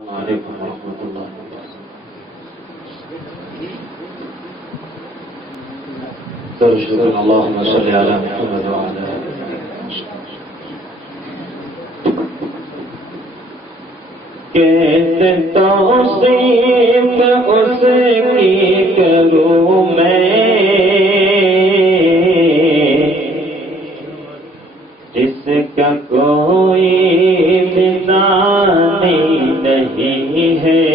السلام علیکم ورحمۃ اللہ وبرکاتہ۔ اللہم صلی علی محمد وعلی آلہ کیسے توصیف اس کی کروں میں جس کا کوئی مثال نہیں ہے،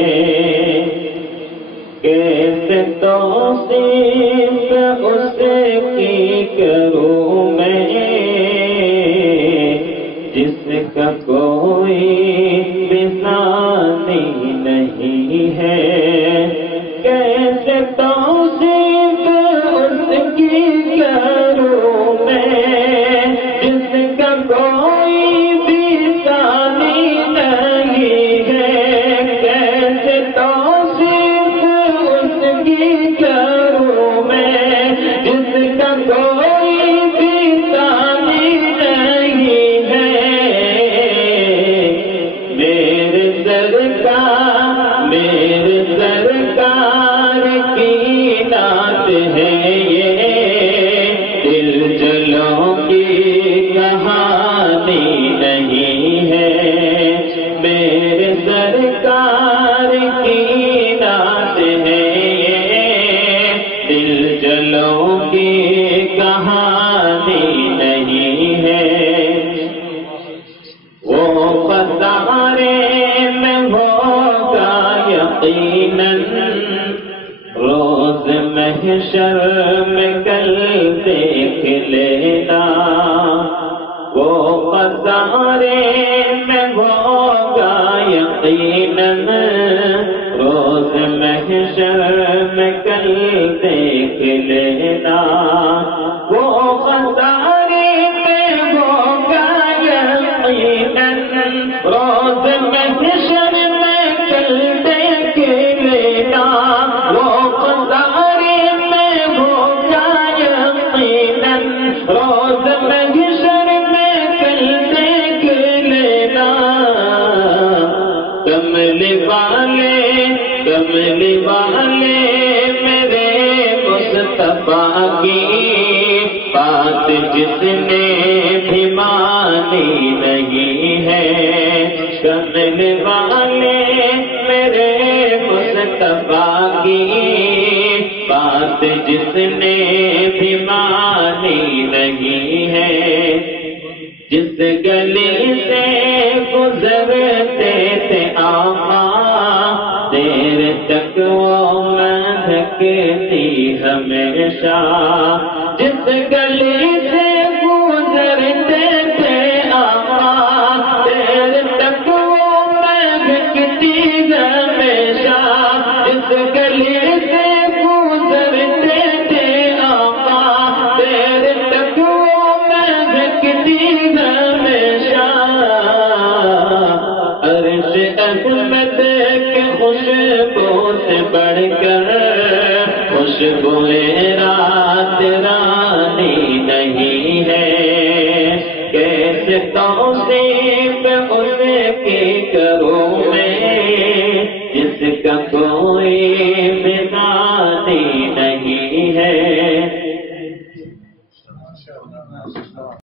کیسے توصیف اس کی کروں میں جس کا کوئی مثال نہیں ہے، کیسے توصیف اس کی کروں میں جس کا کوئی مثال نہیں ہے، کیسے توصیف اس کی کروں میں جس کا کوئی مثال نہیں ہے، میرے سرکار کی نعت ہے یہ، دل جلوں کی کہانی نہیں ہے، میرے سرکار کی نعت ہے یہ، دل جلوں کی کہانی نہیں ہے، وہ قطارے میں ہوگا یقیناً روز محشر میں کل دیکھ لینا، وہ قطارے میں ہوگا یقیناً روز محشر میں کل دیکھ لینا، وہ قطارے میں ہوگا یقیناً روز محشر میں کل دیکھ لینا، وہ قطارے میں ہوگا یقیناً روز محشر میں کل دیکھ لینا، کملی والے میرے مصطفیٰ کی بات جس نے بھی مانی نہیں ہے، کملی والے میرے مصطفیٰ کی بات جس نے بھی مانی نہیں ہے، جس گلی سے گزرتے تھے آقا دیر تک وہ مہکتی ہمیشہ، جس گلی سے گزرتے تھے آقا دیر تک وہ مہکتی ہمیشہ، جس گلی سے گزرتے تھے آقا دیر تک وہ مہکتی ہمیشہ، عرش عظمت کے خوشبو سے بڑھ کر خوشبوئے رات رانی نہیں ہے، کیسے توصیف